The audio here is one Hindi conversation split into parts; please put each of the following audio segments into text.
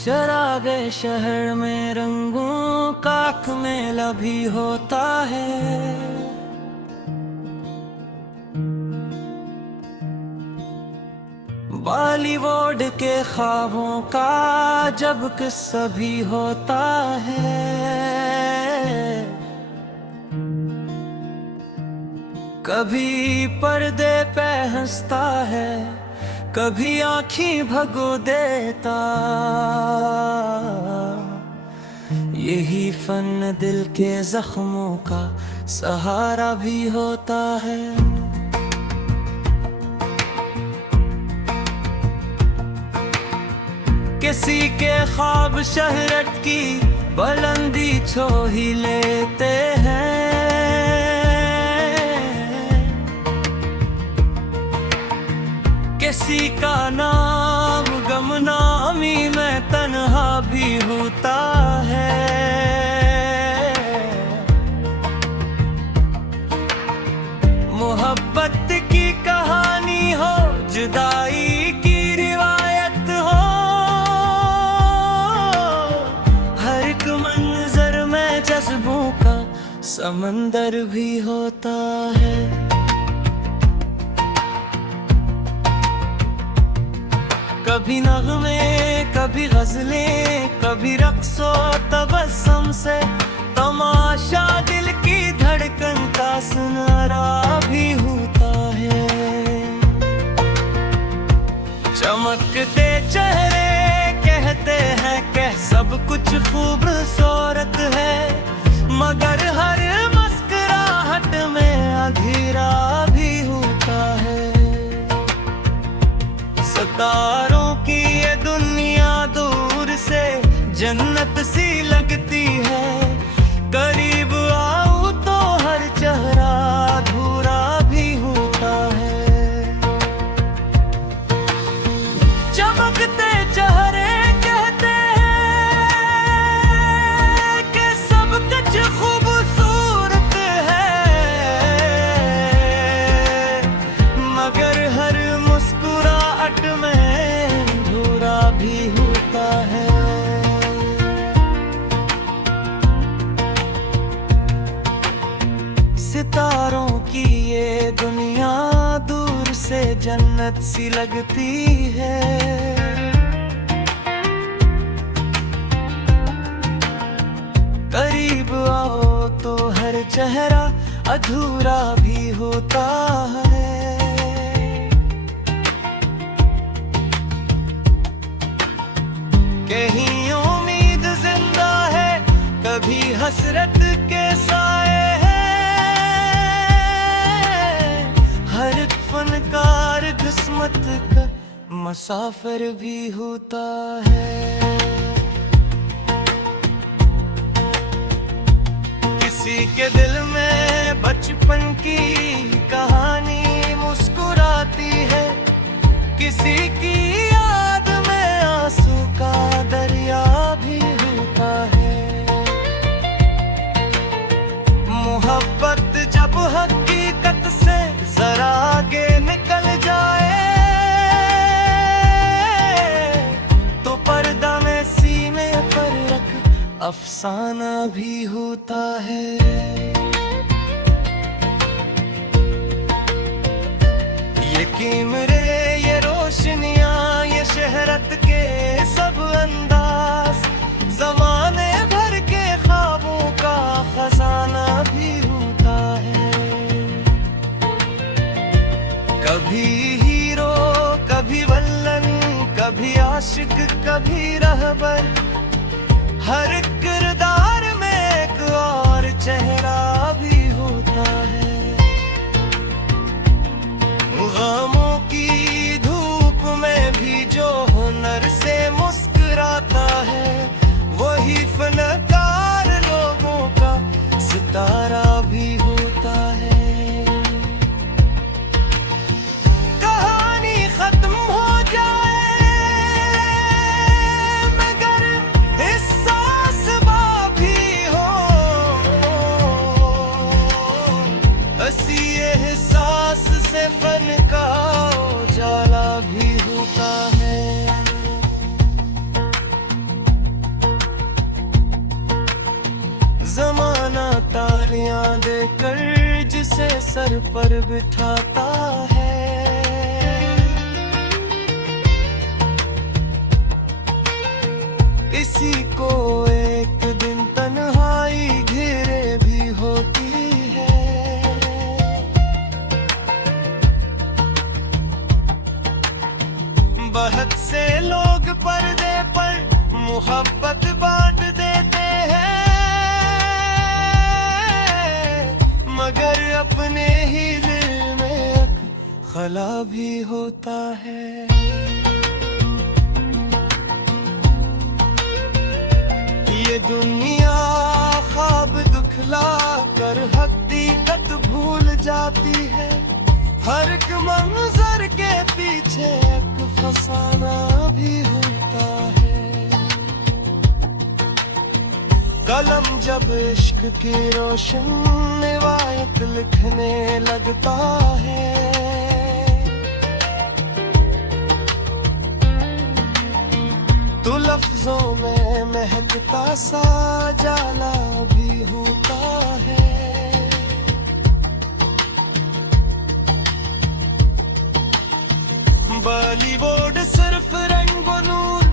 चरागे शहर में रंगों का मेला भी होता है। बॉलीवुड के ख्वाबों का जब किस्सा भी होता है। कभी पर्दे पे हंसता है, कभी आँखें भगो देता। यही फन दिल के जख्मों का सहारा भी होता है। किसी के ख्वाब शहरत की बुलंदी छो ही लेते हैं। किसी का नाम गमनामी में तन्हा भी होता है। मोहब्बत की कहानी हो, जुदाई की रिवायत हो, हर एक मंजर में जज्बों का समंदर भी होता है। कभी नगमे, कभी गजलें, कभी रक्सो तबस्सुम से तमाशा दिल की धड़कन का सुनारा भी होता है। चमकते चेहरे कहते हैं कि सब कुछ खूबसूरत है, मगर हर मुस्कुराहट में अंधेरा भी होता है। सितारों की ये दुनिया दूर से जन्नत सी लगती है। करीब आओ तो हर चेहरा अधूरा भी होता है। चमकते चेहरे कहते हैं कि सब कुछ खूबसूरत है, मगर हर मुस्कुराहट में अधूरा भी होता है। सितारों की ये दुनिया दूर से जन्नत सी लगती है। करीब आओ तो हर चेहरा अधूरा भी होता है। कहीं उम्मीद जिंदा है, कभी हसरत के साए हैं। हर एक फनकार किस्मत का मुसाफिर भी होता है। किसी के दिल में बचपन की कहानी मुस्कुराती है, किसी की याद में आंसू का दरिया भी होता है। मोहब्बत जब हकीकत से जरा आगे निकल जाए, तो पर्दा में सीने पर रख अफसाना भी होता है। ये कीमरे, ये रोशनियां, ये शहरत के सब अंदाज, ज़माने भर के ख्वाबों का खजाना भी होता है। कभी हीरो, कभी विलन, कभी आशिक, कभी रहबर, हर किरदार में एक और चेहरा भी होता है। गमों की धूप में भी जो हुनर से मुस्कुराता है, वही फनकार लोगों का सितारा भी होता है। कहानी खत्म हो जाए, मगर एहसास बाकी हो। सर पर बिठाता है। इसी को एक दिन तन्हाई घेरे भी होती है। बहुत से लोग पर्दे पर मोहब्बत बांट देते हैं, मगर अपने ही दिल में खला भी होता है। ये दुनिया ख्वाब दिखला कर हकीकत भूल जाती है। हर एक मंजर के पीछे एक फसाना भी होता है। कलम जब इश्क की रोशन रिवायत लिखने लगता है, तो लफ्जों में महकता सा जाला भी होता है। बॉलीवुड सिर्फ रंग व नूर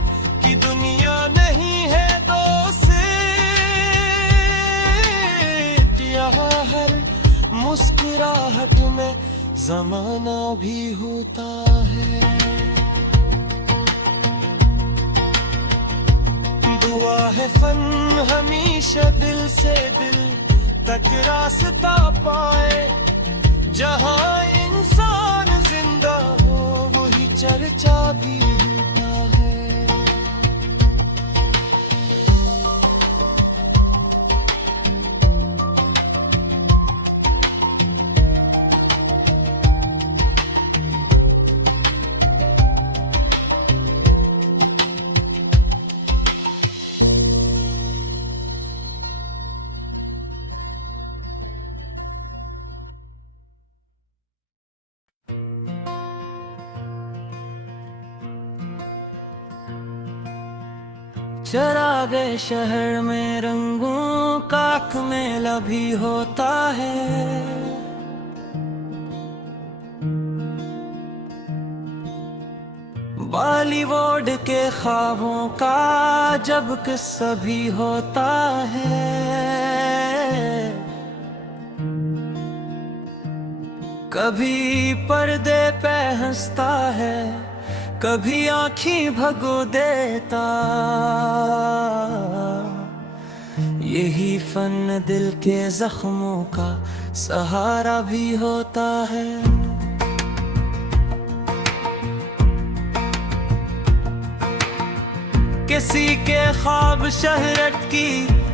की दुनिया नहीं है दोस्त, यहाँ हर मुस्कुराहट में जमाना भी होता है। दुआ है फन हमेशा दिल से दिल तक रास्ता पाए, जहाँ इंसान जिंदा हो वही चर्चा भी होता है। चरागे शहर में रंगों का मेला भी होता है। बॉलीवुड के ख्वाबों का जब किस्सा भी होता है। कभी पर्दे पे हंसता है, कभी आँखें भगो देता। यही फन दिल के जख्मों का सहारा भी होता है। किसी के ख्वाब शहरत की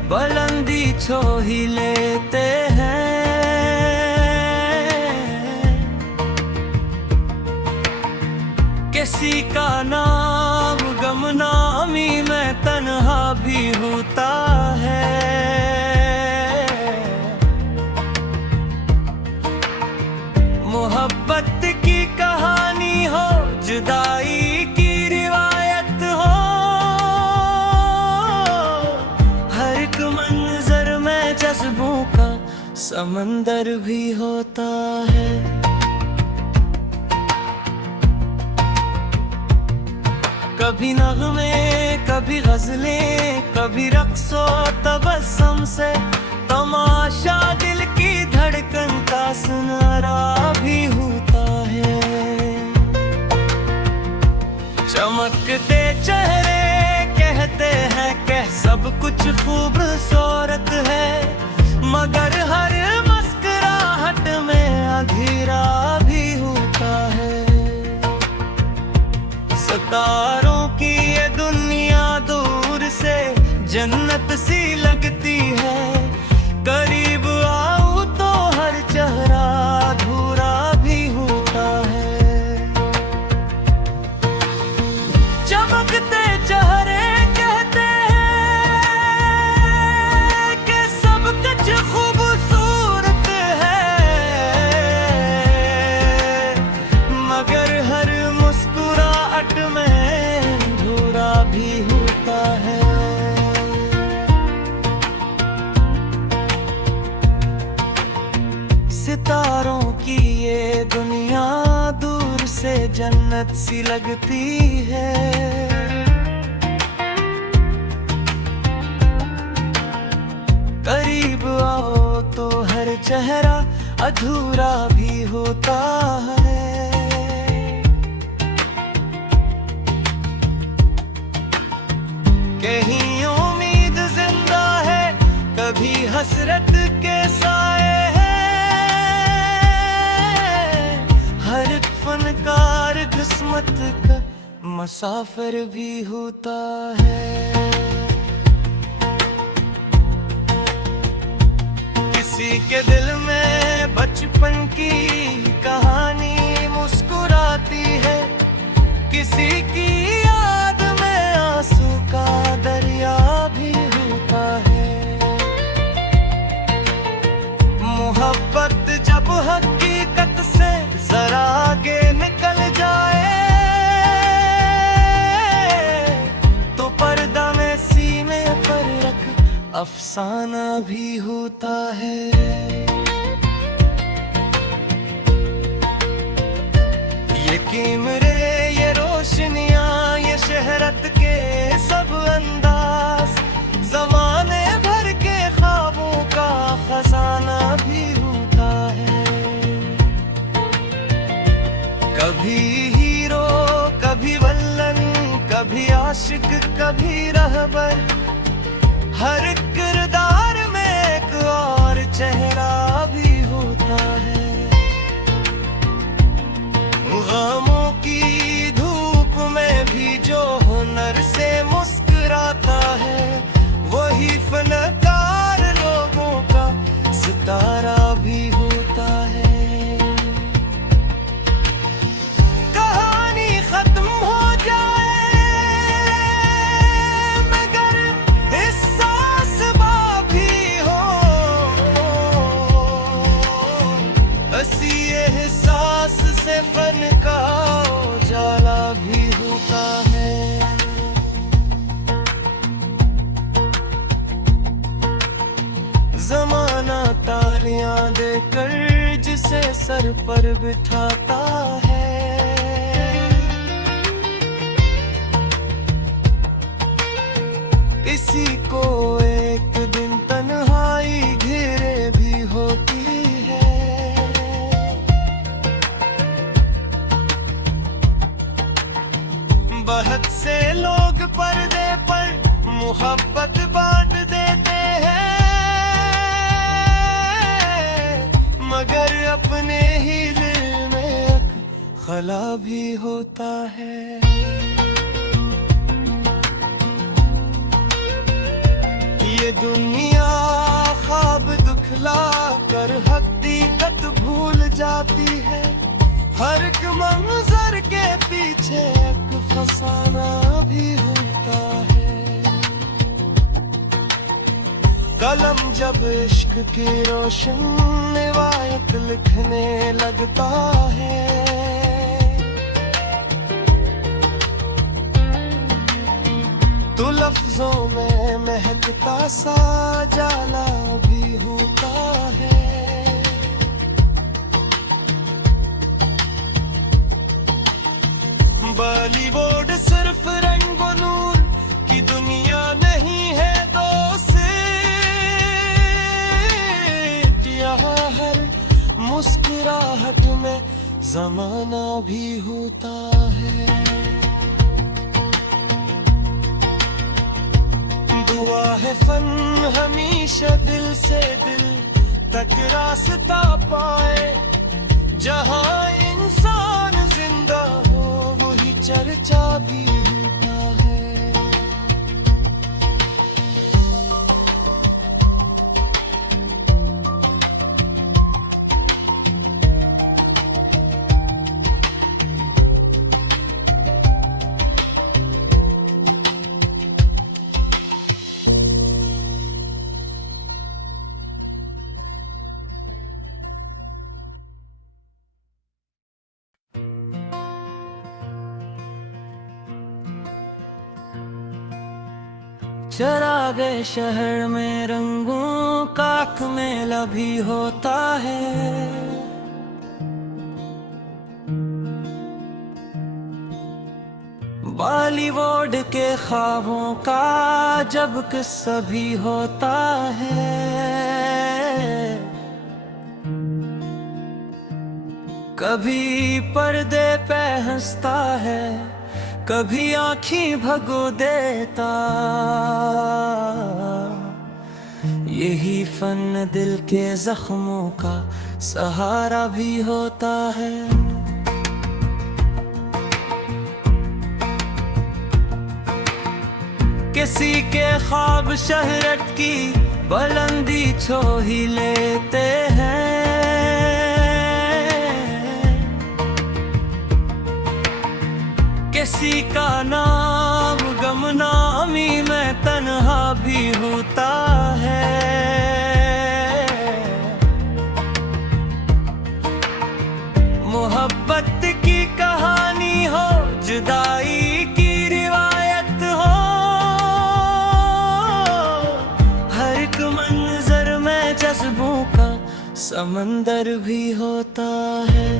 बुलंदी छो ही लेते हैं। किसी का नाम गमनामी में तन्हा भी होता है। मोहब्बत की कहानी हो, जुदाई की रिवायत हो, हर एक मंजर में जज्बों का समंदर भी होता है। कभी नगमे, कभी गजलें, कभी रक्सो तबस्सुम से तमाशा दिल की धड़कन का सुनारा भी होता है। चमकते चेहरे कहते हैं कि सब कुछ खूबसूरत है, मगर हर मुस्कुराहट में अंधेरा भी होता है। सितारों की ये दुनिया दूर से जन्नत सी लगती है, करीब आओ तो हर चेहरा अधूरा भी होता है। चमकते चेहरे कहते हैं कि सब कुछ खूबसूरत है, मगर हर मुस्कुराहट में अधूरा भी होता है। दुनिया दूर से जन्नत सी लगती है। करीब आओ तो हर चेहरा अधूरा भी होता है। कहीं उम्मीद जिंदा है, कभी हसरत के साए हैं। हर एक फनकार किस्मत का मुसाफिर भी होता है। किसी के दिल में बचपन की कहानी मुस्कुराती है, किसी की याद में आंसू का दरिया भी होता है। मोहब्बत जब हकीकत से जरा आगे निकल जाए तो पर्दा में सीने पर रख अफसाना भी होता है। ये कीमरे, ये रोशनियां, ये शहरत के सब अंदाज, जमाने भर के ख्वाबों का खजाना भी होता है। कभी हीरो, कभी विलन, कभी आशिक, कभी रहबर, हर किरदार में एक और चेहरा भी होता है। गमों की धूप में भी जो हुनर से मुस्कुराता है, वही फनकार लोगों का सितारा भी होता है। कहानी खत्म हो जाए मगर एहसास बाकी हो, इसी एहसास से फन का उजाला भी होता है। जमाना तालियां देकर जिसे सर पर बिठाता है, इसी को एक दिन तन्हाई घेरे भी होती है। बहुत से लोग पर्दे पर मोहब्बत बांट देते हैं, मगर अपने ही दिल में खला भी होता है। ये दुनिया ख्वाब दिखला कर हकीकत भूल जाती है। हर एक मंजर के पीछे एक फसाना भी होता है। कलम जब इश्क की रोशन रिवायत लिखने लगता है, तो लफ्जों में महकता सा जाला भी होता है। बॉलीवुड सिर्फ रंग व नूर की दुनिया नहीं है दोस्त, यहाँ हर मुस्कुराहट में जमाना भी होता है। दुआ है फन हमेशा दिल से दिल तक रास्ता पाए, जहाँ इंसान जिंदा हो वही चर्चा भी होता है। चरागे शहर में रंगों का मेला भी होता है। बॉलीवुड के ख्वाबों का जब किस्सा भी होता है, कभी पर्दे पे हंसता है, कभी आँखें भगो देता। यही फन दिल के जख्मों का सहारा भी होता है। किसी के ख्वाब शहरत की बुलंदी छो ही लेते हैं, किसी का नाम गमनामी में तन्हा भी होता है। मोहब्बत की कहानी हो, जुदाई की रिवायत हो, हर एक मंजर में जज्बों का समंदर भी होता है।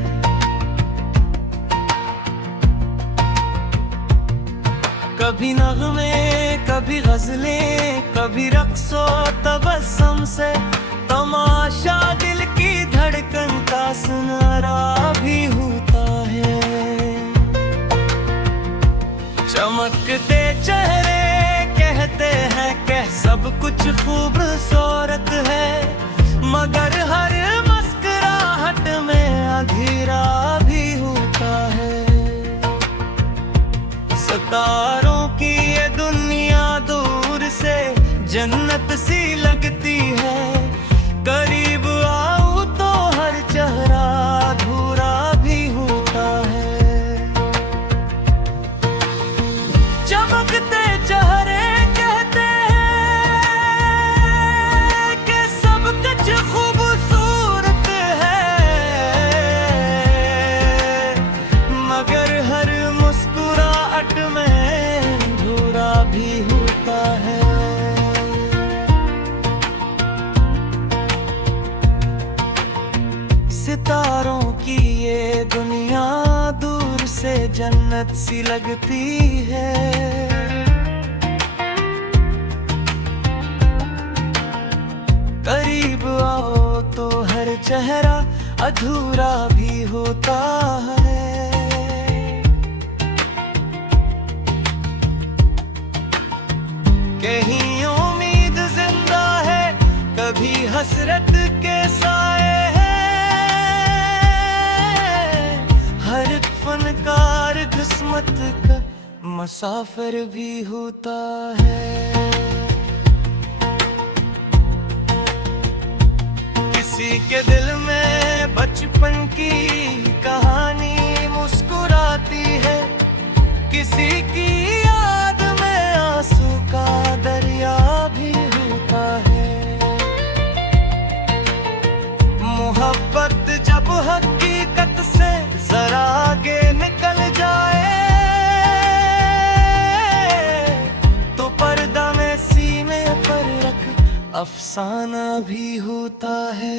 कभी नगमे, कभी गजलें, कभी रक्सो तबस्सुम से तमाशा दिल की धड़कन का सुनारा भी होता है। चमकते चेहरे कहते हैं कि सब कुछ खूबसूरत है, मगर हर मुस्कुराहट में अंधेरा भी होता है। सितारों की ये दुनिया दूर से जन्नत सी लगती है, करीब आओ तो हर चेहरा अधूरा भी होता है। चमकते चेहरे कहते हैं कि सब कुछ खूबसूरत है, मगर हर मुस्कुराहट में अधूरा भी होता है। सितारों की ये दुनिया दूर से जन्नत सी लगती है, करीब आओ तो हर चेहरा अधूरा भी होता है। कहीं उम्मीद जिंदा है, कभी हसरत के साए हैं, हर एक फनकार किस्मत का मुसाफिर भी होता है। किसी के दिल में बचपन की कहानी मुस्कुराती है, किसी की याद में आंसू का दरिया भी होता है। मोहब्बत जब हकीकत से जरा आगे निकल जाए, तो पर्दा में सीने पर रख अफसाना भी होता है।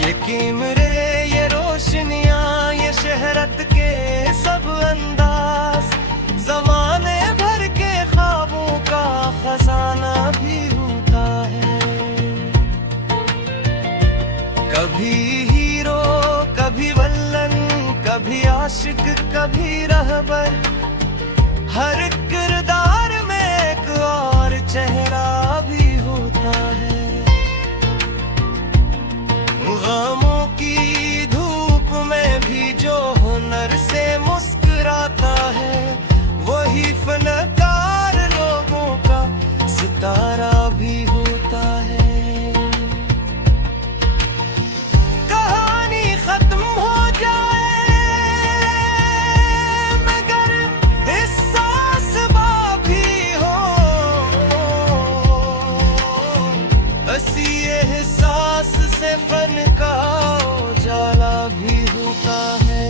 ये कीमरे, ये रोशनियां, ये शहरत के सब अंदाज, जमाने भर के ख्वाबों का खजाना भी होता है। कभी हीरो, कभी विलन, कभी आशिक, कभी रहबर, हर किरदार में एक और चेहरा भी होता है। गमों की धूप में भी जो हुनर से मुस्कुराता है, वही फनकार लोगों का सितारा भी होता है। कहानी खत्म हो जाए, मगर एहसास बाकी हो, इसी एहसास से फन का उजाला भी होता है।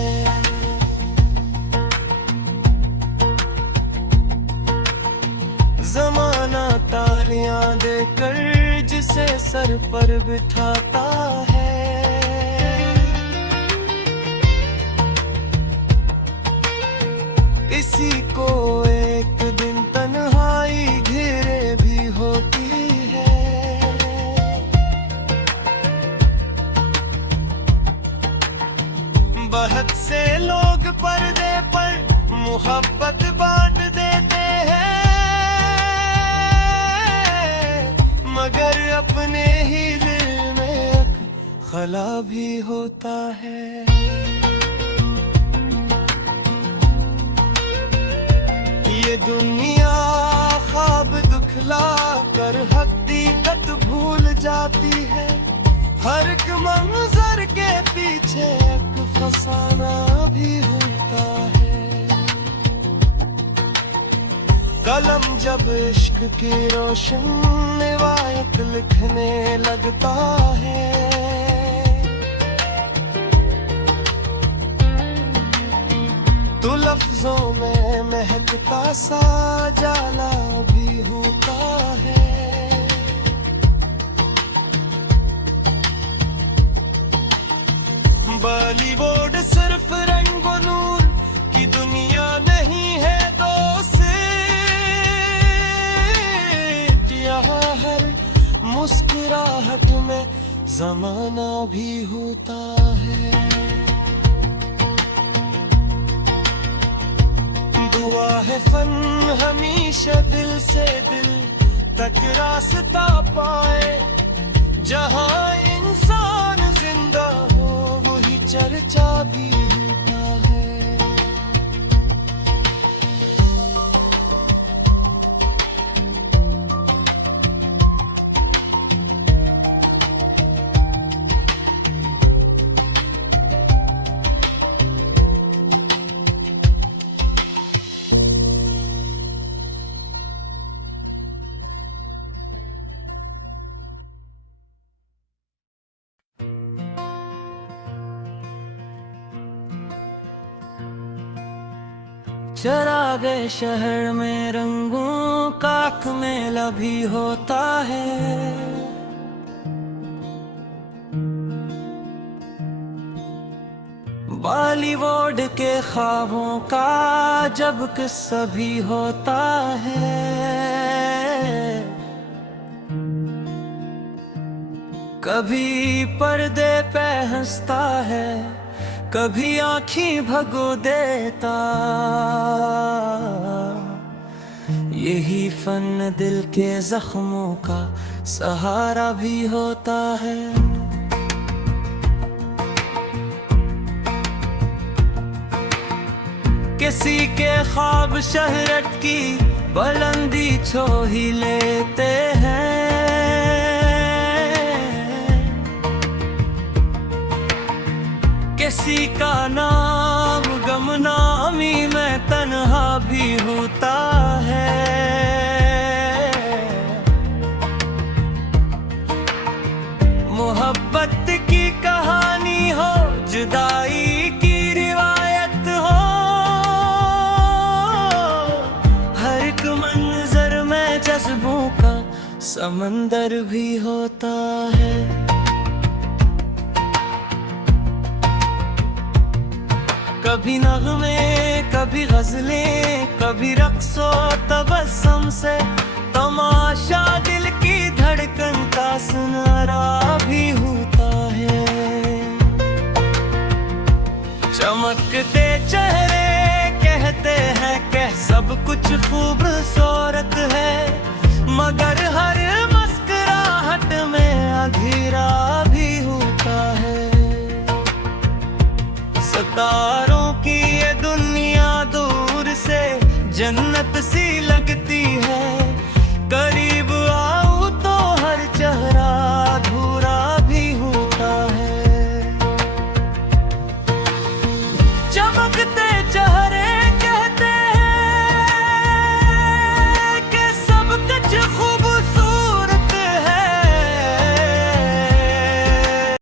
जमाना तालियां देकर जिसे सर पर बिठाता है, किसी को एक दिन तन्हाई घेरे भी होती है। बहुत से लोग पर्दे पर मोहब्बत बांट देते हैं, मगर अपने ही दिल में खला भी होता है। ये दुनिया ख्वाब दिखला कर हकीकत भूल जाती है। हर एक मंजर के पीछे एक फसाना भी होता है। कलम जब इश्क की रोशन रिवायत लिखने लगता है, तो लफ्जों में महकता सा जाला भी होता है। बॉलीवुड सिर्फ रंग व नूर की दुनिया नहीं है दोस्त, यहाँ हर मुस्कुराहट में जमाना भी होता है। दुआ है फन हमेशा दिल से दिल तक रास्ता पाए, जहाँ इंसान जिंदा हो वही चर्चा भी होता है। चरागे शहर में रंगों का मेला भी होता है। बॉलीवुड के ख्वाबों का जब किस्सा भी होता है। कभी पर्दे पे हंसता है, कभी आँखें भगो देता। यही फन दिल के जख्मों का सहारा भी होता है। किसी के ख्वाब शहरत की बुलंदी छो ही लेते हैं। किसी का नाम गमनामी में तन्हा भी होता है। मोहब्बत की कहानी हो, जुदाई की रिवायत हो, हर एक मंजर में जज्बों का समंदर भी होता है। कभी नगमे, कभी गजलें, कभी रक्सो तबस्सुम से तमाशा दिल की धड़कन का सुनारा भी होता है। चमकते चेहरे कहते हैं कि सब कुछ खूबसूरत है, मगर हर मुस्कुराहट में अंधेरा भी होता है। सितारों की ये दुनिया दूर से जन्नत सी